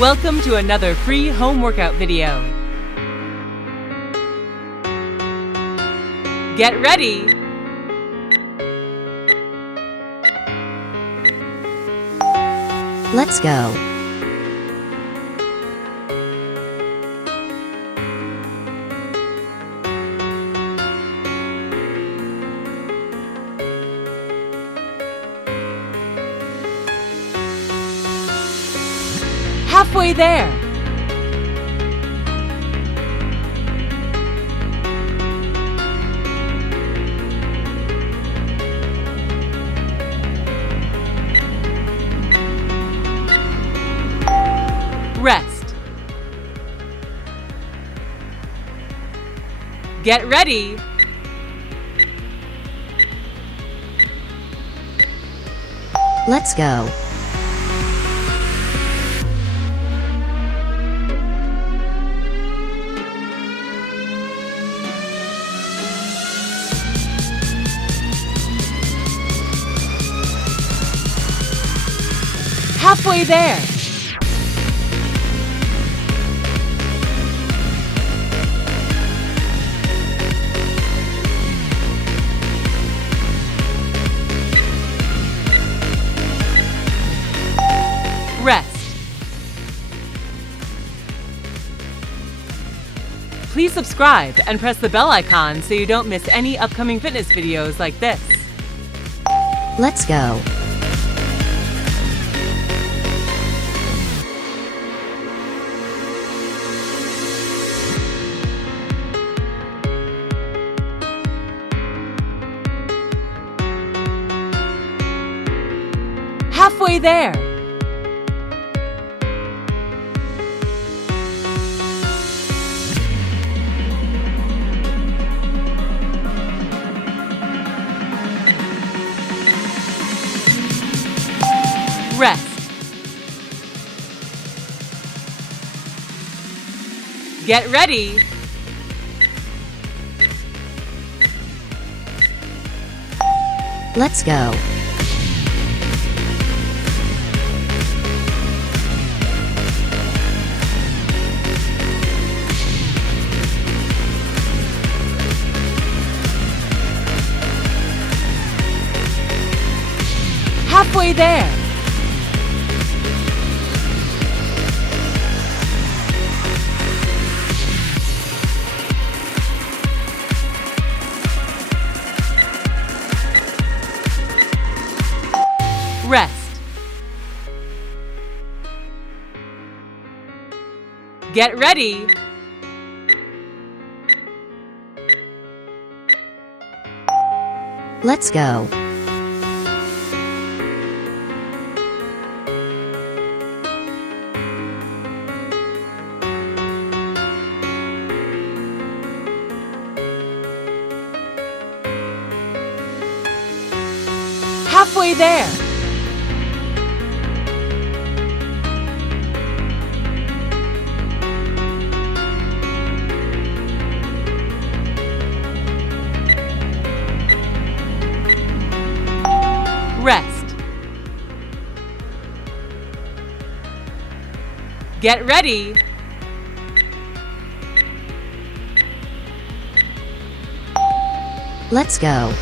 Welcome to another free home workout video. Get ready. Let's go. Halfway there. Rest. Get ready. Let's go. Halfway there. Rest. Please subscribe and press the bell icon so you don't miss any upcoming fitness videos like this. Let's go. Halfway there. Rest. Get ready. Let's go. Halfway there. Rest. Get ready. Let's go. Halfway there. Rest. Get ready. Let's go.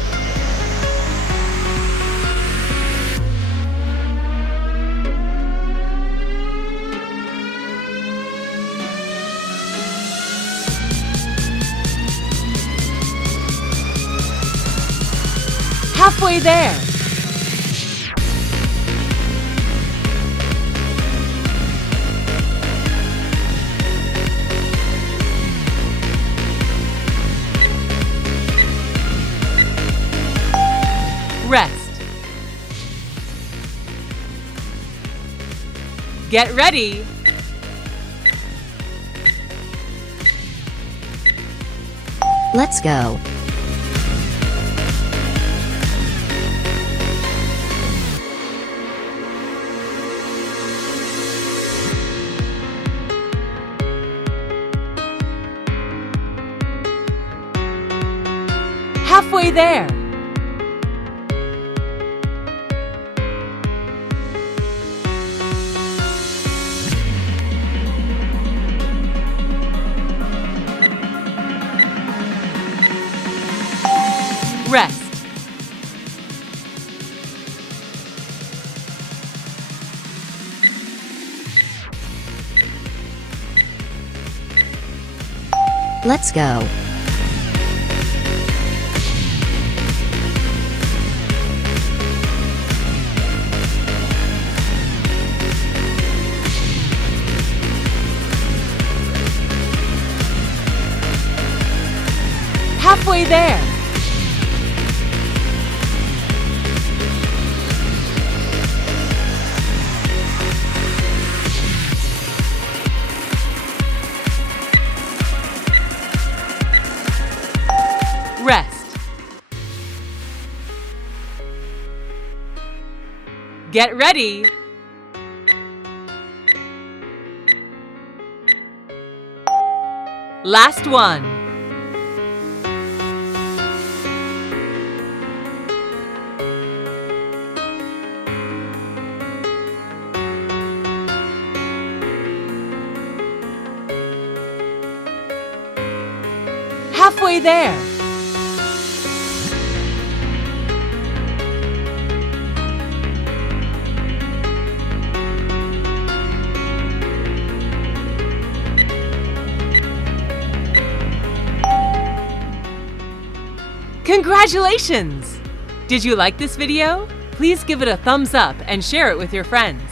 Halfway there. Rest. Get ready. Let's go. Halfway there. Rest. Let's go. Halfway there. Rest. Get ready. Last one. Halfway there. Congratulations! Did you like this video? Please give it a thumbs up and share it with your friends.